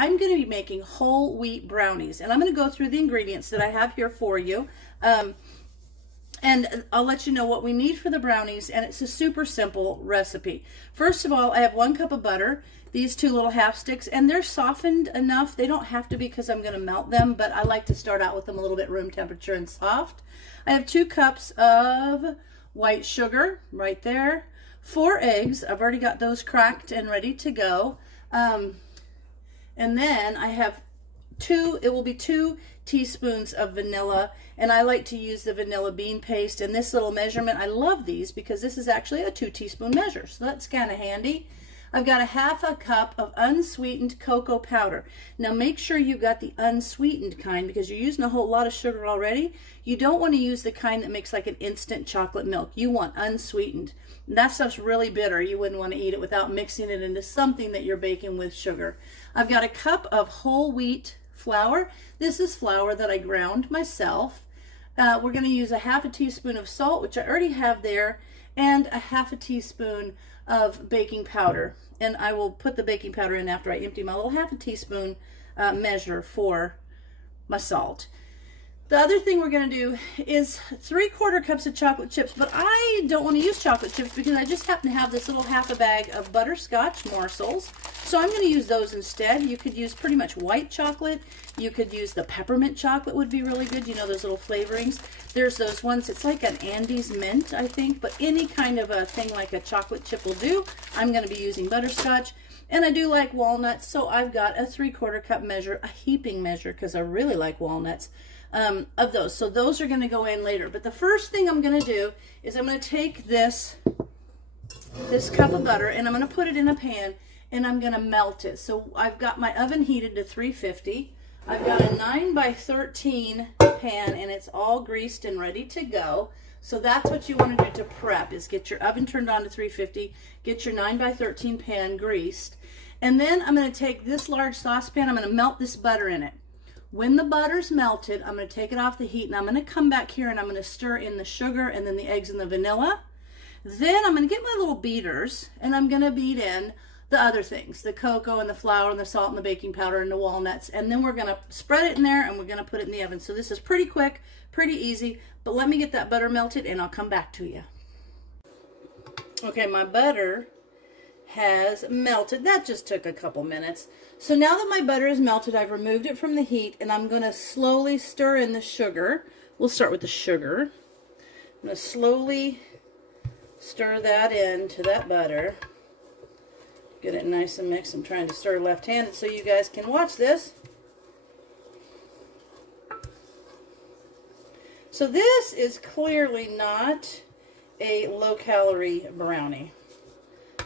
I'm going to be making whole wheat brownies. And I'm going to go through the ingredients that I have here for you. And I'll let you know what we need for the brownies, and it's a super simple recipe. First of all, I have 1 cup of butter, these 2 little half sticks, and they're softened enough. They don't have to be because I'm going to melt them, but I like to start out with them a little bit room temperature and soft. I have 2 cups of white sugar right there, 4 eggs. I've already got those cracked and ready to go. And then I have 2 teaspoons of vanilla, and I like to use the vanilla bean paste in this little measurement. I love these because this is actually a 2 teaspoon measure, so that's kind of handy. I've got a 1/2 cup of unsweetened cocoa powder. Now make sure you've got the unsweetened kind because you're using a whole lot of sugar already. You don't want to use the kind that makes like an instant chocolate milk. You want unsweetened. And that stuff's really bitter. You wouldn't want to eat it without mixing it into something that you're baking with sugar. I've got a cup of whole wheat flour. This is flour that I ground myself. We're going to use a 1/2 teaspoon of salt, which I already have there, and a 1/2 teaspoon of baking powder. And I will put the baking powder in after I empty my little 1/2 teaspoon measure for my salt. The other thing we're going to do is 3/4 cups of chocolate chips, but I don't want to use chocolate chips because I just happen to have this little 1/2 bag of butterscotch morsels. So I'm going to use those instead. You could use pretty much white chocolate. You could use the peppermint chocolate would be really good. You know, those little flavorings. There's those ones. It's like an Andes mint, I think, but any kind of a thing like a chocolate chip will do. I'm going to be using butterscotch. And I do like walnuts, so I've got a 3/4 cup measure, a heaping measure, because I really like walnuts. Of those. So those are going to go in later. But the first thing I'm going to do is I'm going to take this cup of butter and I'm going to put it in a pan and I'm going to melt it. So I've got my oven heated to 350. I've got a 9 by 13 pan and it's all greased and ready to go. So that's what you want to do to prep, is get your oven turned on to 350, get your 9 by 13 pan greased. And then I'm going to take this large saucepan, I'm going to melt this butter in it. When the butter's melted, I'm going to take it off the heat and I'm going to come back here and I'm going to stir in the sugar and then the eggs and the vanilla. Then I'm going to get my little beaters and I'm going to beat in the other things, the cocoa and the flour and the salt and the baking powder and the walnuts. And then we're going to spread it in there and we're going to put it in the oven. So this is pretty quick, pretty easy, but let me get that butter melted and I'll come back to you. Okay, my butter has melted. That just took a couple minutes. So now that my butter is melted, I've removed it from the heat and I'm going to slowly stir in the sugar. We'll start with the sugar. I'm going to slowly stir that into that butter. Get it nice and mixed. I'm trying to stir left-handed so you guys can watch this. So this is clearly not a low-calorie brownie.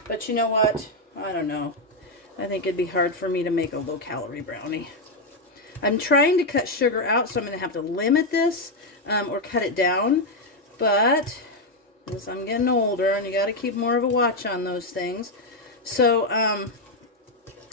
But you know what? I don't know. I think it'd be hard for me to make a low-calorie brownie. I'm trying to cut sugar out, so I'm going to have to limit this or cut it down. But as I'm getting older, and you got to keep more of a watch on those things. So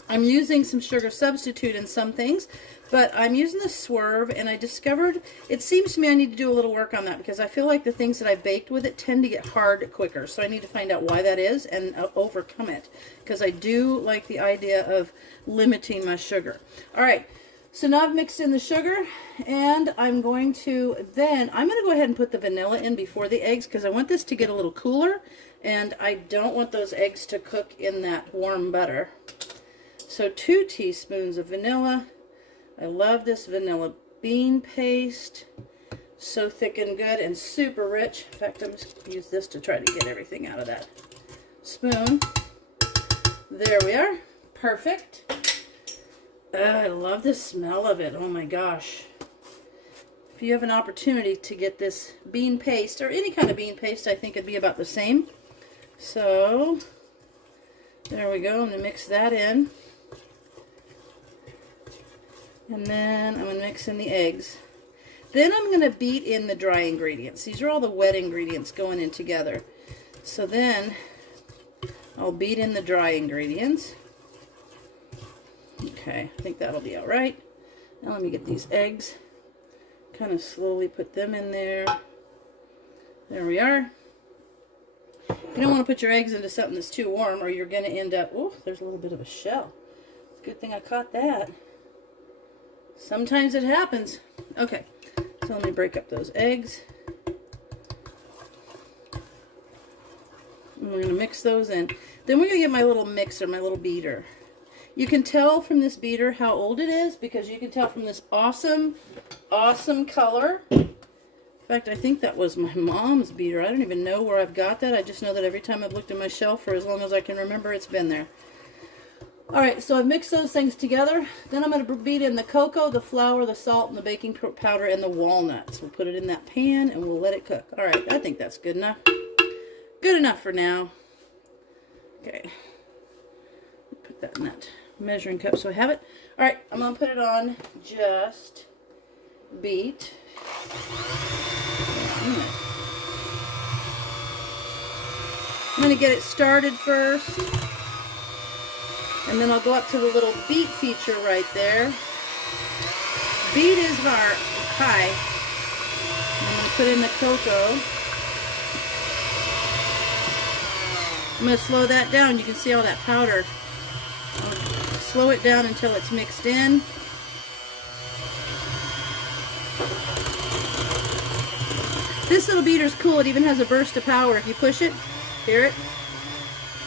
I'm using some sugar substitute in some things, but I'm using the Swerve, and I discovered, it seems to me I need to do a little work on that because I feel like the things that I baked with it tend to get hard quicker. So I need to find out why that is and overcome it, because I do like the idea of limiting my sugar. All right, so now I've mixed in the sugar, and I'm going to go ahead and put the vanilla in before the eggs because I want this to get a little cooler, and I don't want those eggs to cook in that warm butter. So 2 teaspoons of vanilla. I love this vanilla bean paste. So thick and good and super rich. In fact, I'm just going to use this to try to get everything out of that spoon. There we are. Perfect. I love the smell of it. Oh my gosh. If you have an opportunity to get this bean paste, or any kind of bean paste, I think it'd be about the same. So, there we go. I'm going to mix that in. And then I'm going to mix in the eggs. Then I'm going to beat in the dry ingredients. These are all the wet ingredients going in together. So then I'll beat in the dry ingredients. Okay, I think that'll be all right. Now let me get these eggs. Kind of slowly put them in there. There we are. You don't want to put your eggs into something that's too warm or you're going to end up, oh, there's a little bit of a shell. Good thing I caught that. Sometimes it happens. Okay, so let me break up those eggs. And we're going to mix those in. Then we're going to get my little mixer, my little beater. You can tell from this beater how old it is because you can tell from this awesome, awesome color. In fact, I think that was my mom's beater. I don't even know where I've got that. I just know that every time I've looked at my shelf for as long as I can remember, it's been there. Alright, so I've mixed those things together. Then I'm going to beat in the cocoa, the flour, the salt, and the baking powder, and the walnuts. We'll put it in that pan and we'll let it cook. Alright, I think that's good enough. Good enough for now. Okay. Put that in that measuring cup so I have it. Alright, I'm going to put it on just beat. I'm going to get it started first. And then I'll go up to the little beat feature right there. Beat is high. I'm going to put in the cocoa. I'm going to slow that down. You can see all that powder. I'll slow it down until it's mixed in. This little beater is cool. It even has a burst of power. If you push it, hear it?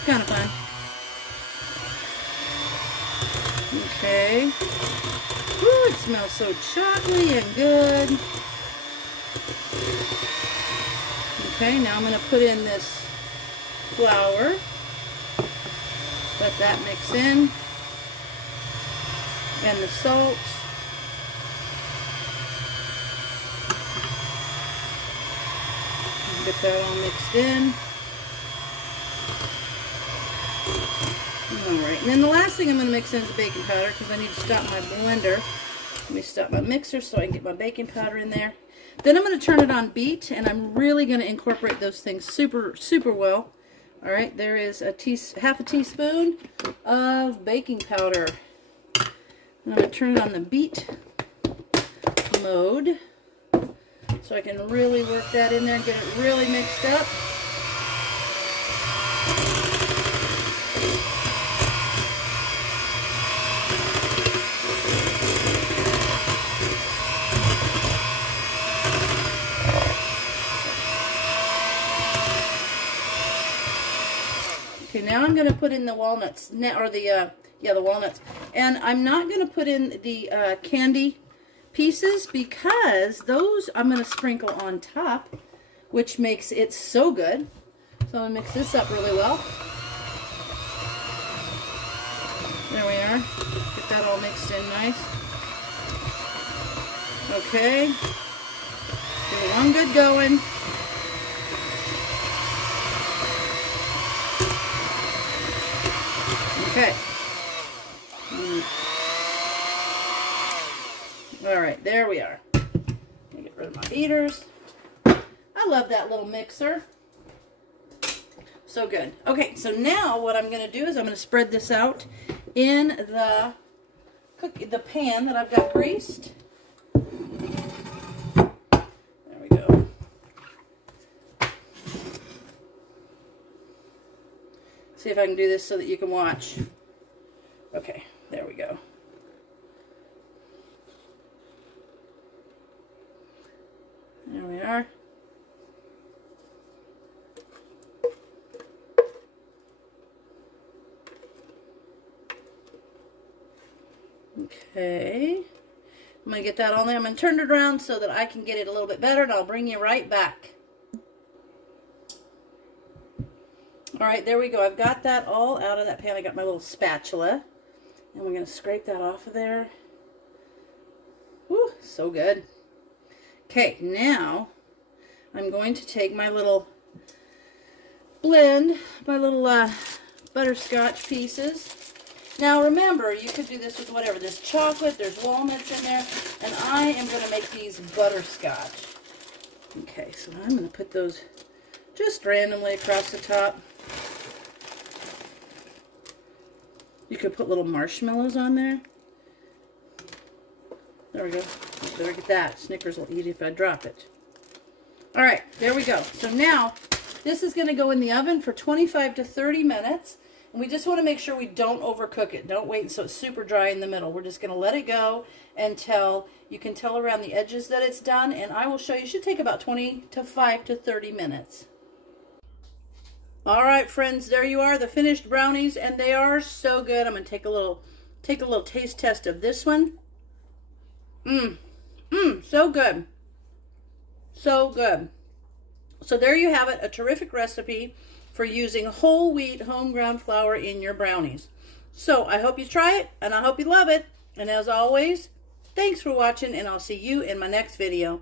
Kind of fun. Okay. Ooh, it smells so chocolatey and good. Okay, now I'm going to put in this flour. Let that mix in. And the salt. Get that all mixed in. Alright, and then the last thing I'm going to mix in is the baking powder because I need to stop my blender. Let me stop my mixer so I can get my baking powder in there. Then I'm going to turn it on beat, and I'm really going to incorporate those things super, super well. Alright, there is half a teaspoon of baking powder. And I'm going to turn it on the beat mode so I can really work that in there and get it really mixed up. Okay, now I'm going to put in the walnuts, or the walnuts. And I'm not going to put in the candy pieces because those I'm going to sprinkle on top, which makes it so good. So I'm going to mix this up really well. There we are. Get that all mixed in nice. Okay. Give it one good going. Okay. Alright, there we are. Get rid of my beaters. I love that little mixer. So good. Okay, so now what I'm going to do is I'm going to spread this out in the pan that I've got greased. There we go. See if I can do this so that you can watch. Okay, there we go. There we are. Okay. I'm going to get that on there. I'm going to turn it around so that I can get it a little bit better, and I'll bring you right back. Alright, there we go. I've got that all out of that pan. I got my little spatula. And we're going to scrape that off of there. Whew, so good. Okay, now I'm going to take my little blend, my little butterscotch pieces. Now remember, you could do this with whatever. There's chocolate, there's walnuts in there, and I am going to make these butterscotch. Okay, so I'm going to put those just randomly across the top. You could put little marshmallows on there. There we go. Better get that. Snickers will eat it if I drop it. Alright, there we go. So now, this is going to go in the oven for 25 to 30 minutes. We just want to make sure we don't overcook it. Don't wait until it's super dry in the middle. We're just going to let it go until you can tell around the edges that it's done. And I will show you. It should take about 25 to 30 minutes. All right, friends, there you are, the finished brownies, and they are so good. I'm going to take a little taste test of this one. So good. So good. So there you have it, a terrific recipe for using whole wheat home ground flour in your brownies. So I hope you try it, and I hope you love it. And as always, thanks for watching, and I'll see you in my next video.